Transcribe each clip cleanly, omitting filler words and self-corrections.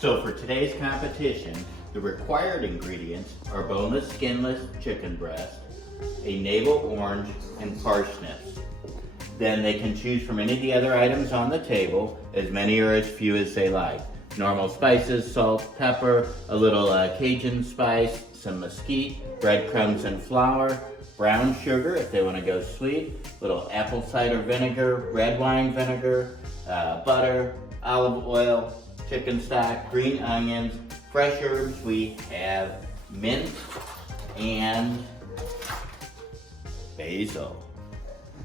So for today's competition, the required ingredients are boneless, skinless chicken breast, a navel orange, and parsnips. Then they can choose from any of the other items on the table, as many or as few as they like. Normal spices, salt, pepper, a little Cajun spice, some mesquite, breadcrumbs and flour, brown sugar if they want to go sweet, little apple cider vinegar, red wine vinegar, butter, olive oil, chicken stock, green onions, fresh herbs. We have mint and basil.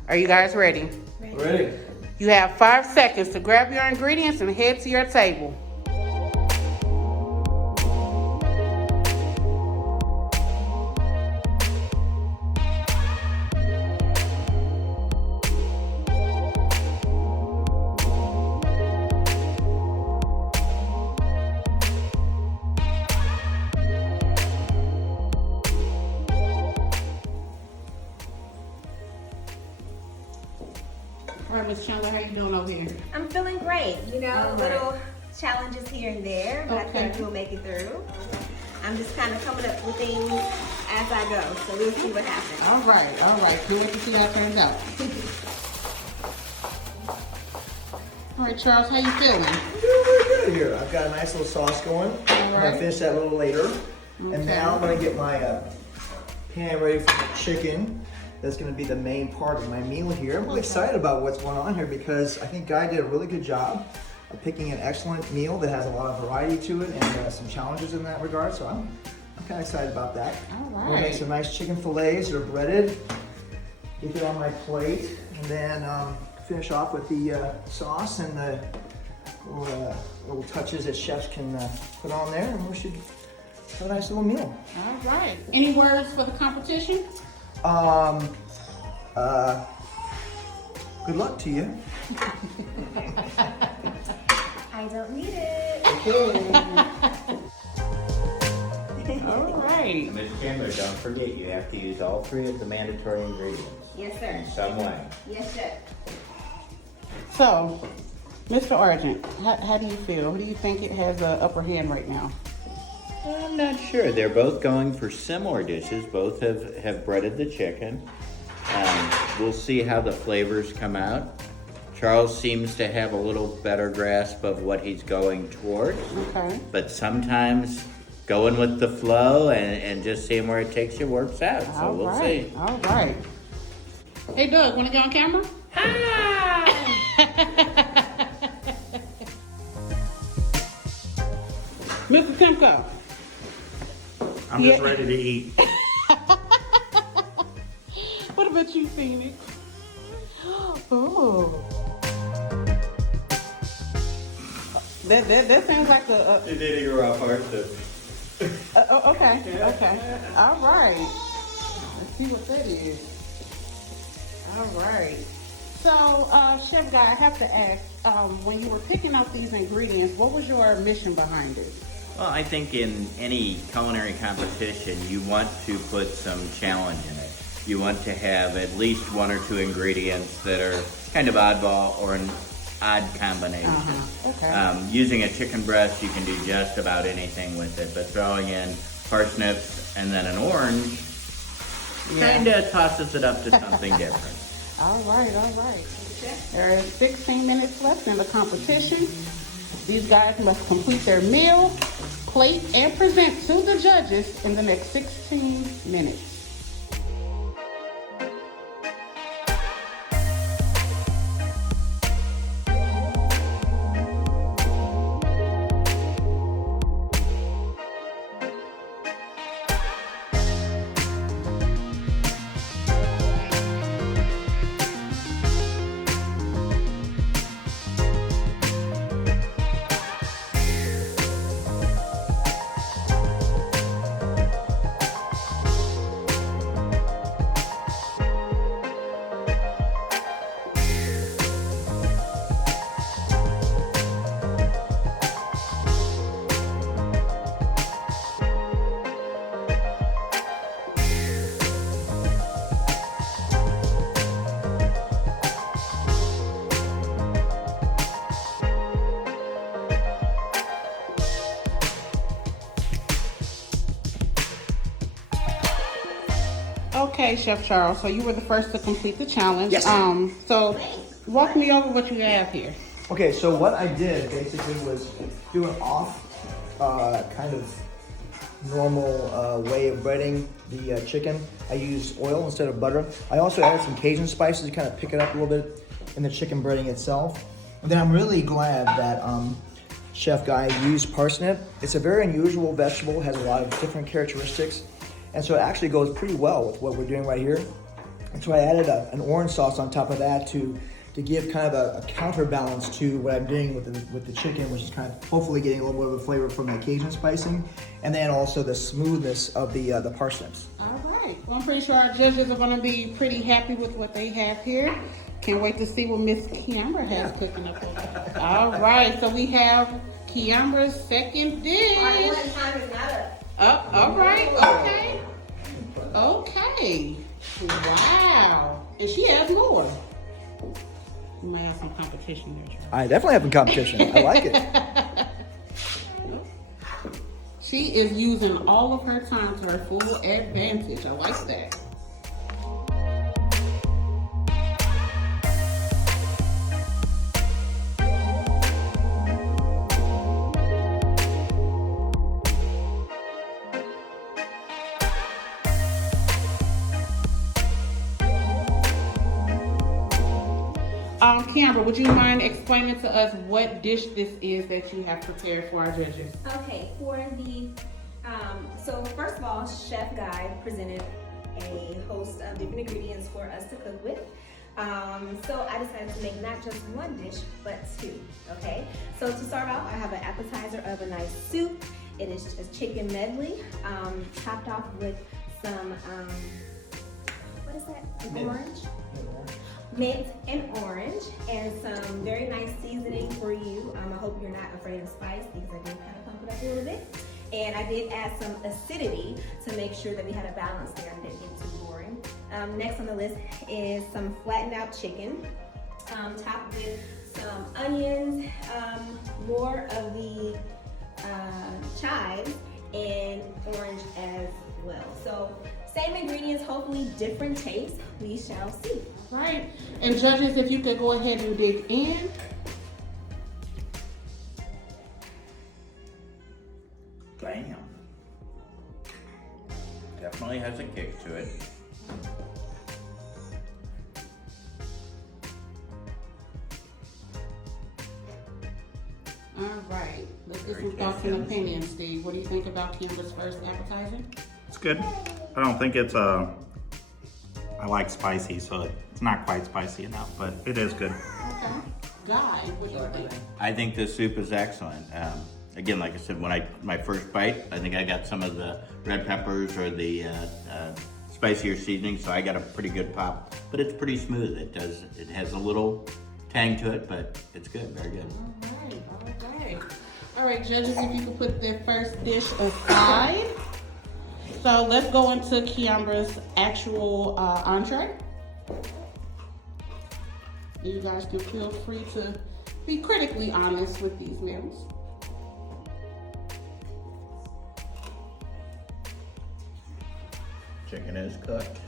Are you guys ready? Ready. You have 5 seconds to grab your ingredients and head to your table. All right, Ms. Chandler, how you doing over here? I'm feeling great. You know, All right. little challenges here and there, but I Okay. think we'll make it through. I'm just kind of coming up with things as I go, so we'll see what happens. All right. Can't wait to see how it turns out. All right, Charles, how you feeling? I'm doing really good here. I've got a nice little sauce going. I'm right. gonna finish that a little later. Okay. And now I'm gonna get my pan ready for the chicken. That's gonna be the main part of my meal here. I'm really excited about what's going on here because I think Guy did a really good job of picking an excellent meal that has a lot of variety to it and some challenges in that regard. So I'm kind of excited about that. All I'm gonna make right. some nice chicken fillets that are breaded. Get it on my plate, and then finish off with the sauce and the little touches that chefs can put on there, and we should have a nice little meal. All right. Any words for the competition? Good luck to you. I don't need it. All right. Ms. Chandler, don't forget you have to use all 3 of the mandatory ingredients Yes, sir. in some way. Yes, sir. So, Mr. Argent, how do you feel? Who do you think it has the upper hand right now? I'm not sure. They're both going for similar dishes. Both have breaded the chicken. We'll see how the flavors come out. Charles seems to have a little better grasp of what he's going towards. Okay. But sometimes going with the flow and just seeing where it takes you works out. So All we'll right. see. All right. Hey, Doug, want to get on camera? Mr. Timko. I'm just ready to eat. What about you, Phoenix? Oh. That sounds like a. You did your part too. Okay. All right. Let's see what that is. All right. So, Chef Guy, I have to ask, when you were picking out these ingredients, what was your mission behind it? Well, I think in any culinary competition, you want to put some challenge in it. You want to have at least 1 or 2 ingredients that are kind of oddball or an odd combination. Okay. Using a chicken breast, you can do just about anything with it, but throwing in parsnips and then an orange kind of tosses it up to something different. All right. There are 16 minutes left in the competition. These guys must complete their meal, plate, and present to the judges in the next 16 minutes. Okay, Chef Charles, so you were the first to complete the challenge. Yes. So walk me over what you have here. Okay, so what I did basically was do an off kind of normal way of breading the chicken. I used oil instead of butter. I also added some Cajun spices to kind of pick it up a little bit in the chicken breading itself. And then I'm really glad that Chef Guy used parsnip. It's a very unusual vegetable, has a lot of different characteristics. And so it actually goes pretty well with what we're doing right here. And so I added an orange sauce on top of that to give kind of a counterbalance to what I'm doing with the chicken, which is kind of hopefully getting a little bit of a flavor from that Cajun spicing, and then also the smoothness of the parsnips. All right. Well, I'm pretty sure our judges are going to be pretty happy with what they have here. Can't wait to see what Miss Kiambra has cooking up over there. All right. So we have Kiambra's second dish. Time is not up. All right. Okay. Okay. Wow. And she has more. You might have some competition there, Charles. I definitely have some competition. I like it. She is using all of her time to her full advantage. I like that. Kiambra, would you mind explaining to us what dish this is that you have prepared for our judges? Okay, for the, so first of all, Chef Guy presented a host of different ingredients for us to cook with. So I decided to make not just one dish, but two, okay? So to start off, I have an appetizer of a nice soup. It is a chicken medley, topped off with some, what is that, orange? Mint and orange, and some very nice seasoning for you. I hope you're not afraid of spice because I did kind of pump it up a little bit. And I did add some acidity to make sure that we had a balance there and didn't get too boring. Next on the list is some flattened out chicken, topped with some onions, more of the chives, and orange as well. So same ingredients, hopefully different tastes. We shall see. Right. And judges, if you could go ahead and dig in. Bam. Definitely has a kick to it. All right. Let's get Very some thoughts and tasty. opinions, Steve. What do you think about Kiambra's first appetizer? It's good. I don't think it's I like spicy, so it's not quite spicy enough, but it is good. Okay. Guy, what do you think? I think this soup is excellent. Again, like I said, when my first bite, I think I got some of the red peppers or the spicier seasoning, so I got a pretty good pop. But it's pretty smooth. It has a little tang to it, but it's good, very good. All right. All right, judges, if you could put the first dish aside. So let's go into Kiambra's actual entree. You guys can feel free to be critically honest with these meals. Chicken is cooked.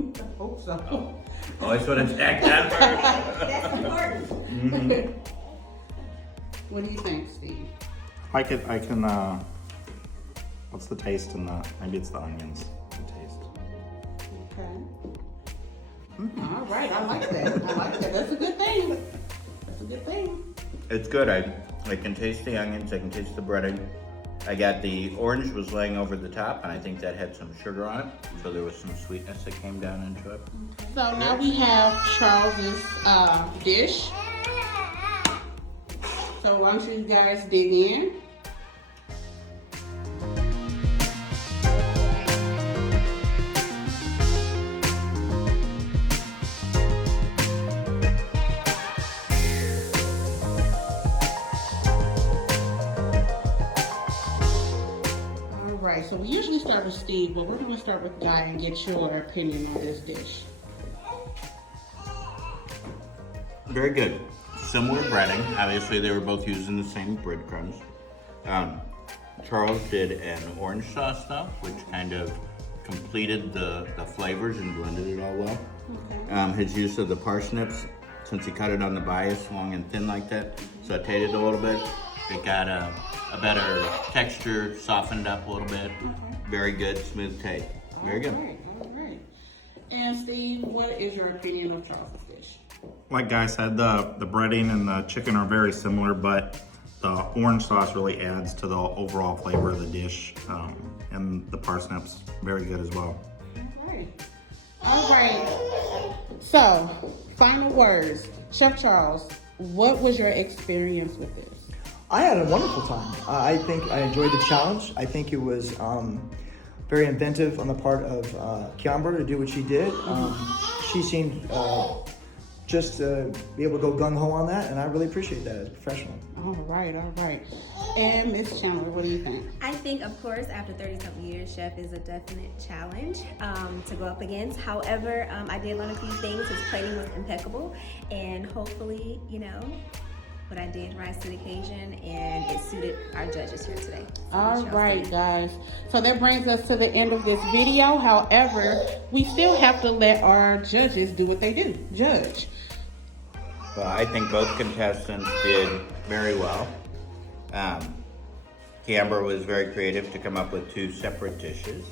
I hope so. Always want to check that first. That's important. What do you think, Steve? I can, what's the taste in maybe it's the onions, the taste. Okay. All right, I like that. I like that. That's a good thing. That's a good thing. It's good. I can taste the onions. I can taste the breading. I got the orange was laying over the top, and I think that had some sugar on it, so there was some sweetness that came down into it. So now we have Charles's dish. So why don't you guys dig in? Alright, so we usually start with Steve, but we're going to start with Guy and get your opinion on this dish. Very good. Similar breading. Obviously, they were both using the same breadcrumbs. Charles did an orange sauce though, which kind of completed the flavors and blended it all well. Okay. His use of the parsnips, since he cut it on the bias, long and thin like that, sauteed it a little bit, it got a better texture, softened up a little bit. Very good, smooth taste. Very good. All right. And Steve, what is your opinion of Charles's dish? Like Guy said, the breading and the chicken are very similar, but the orange sauce really adds to the overall flavor of the dish. And the parsnips, very good as well. All right. All right. So, final words. Chef Charles, what was your experience with this? I had a wonderful time. I think I enjoyed the challenge. I think it was very inventive on the part of Kiambra to do what she did. She seemed just to be able to go gung-ho on that, and I really appreciate that as a professional. All right, all right. And Miss Chandler, what do you think? I think, of course, after 30-something years, chef is a definite challenge to go up against. However, I did learn a few things. His plating was impeccable, and hopefully, you know, what I did rise to the occasion, and it suited our judges here today. All right, guys. So that brings us to the end of this video. However, we still have to let our judges do what they do, judge. Well, I think both contestants did very well. Kiambra was very creative to come up with two separate dishes.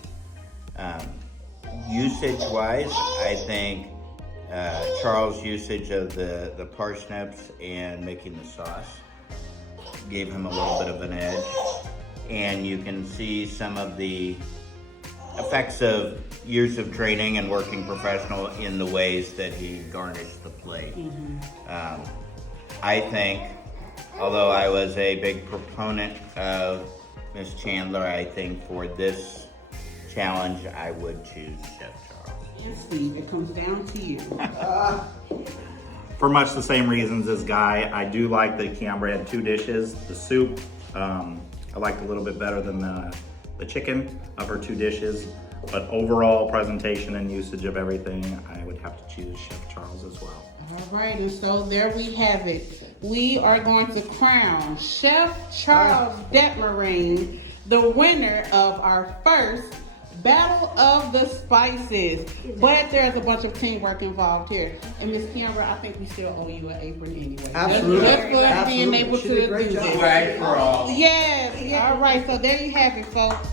Usage-wise, I think Charles' usage of the parsnips and making the sauce gave him a little bit of an edge. And you can see some of the effects of years of training and working professional in the ways that he garnished the plate. I think, although I was a big proponent of Miss Chandler, I think for this challenge, I would choose Chef Charles. And Steve, it comes down to you. For much the same reasons as Guy, I do like that Kiambra had two dishes. The soup, I liked a little bit better than the chicken of her two dishes. But overall presentation and usage of everything, I would have to choose Chef Charles as well. All right, and so there we have it. We are going to crown Chef Charles Detmarine the winner of our first Battle of the Spices. But there's a bunch of teamwork involved here. And Miss Kiambra, I think we still owe you an apron anyway. Absolutely. Just for being Absolutely. able She to did a great do job. this. Right for all. Yes, all right, so there you have it, folks.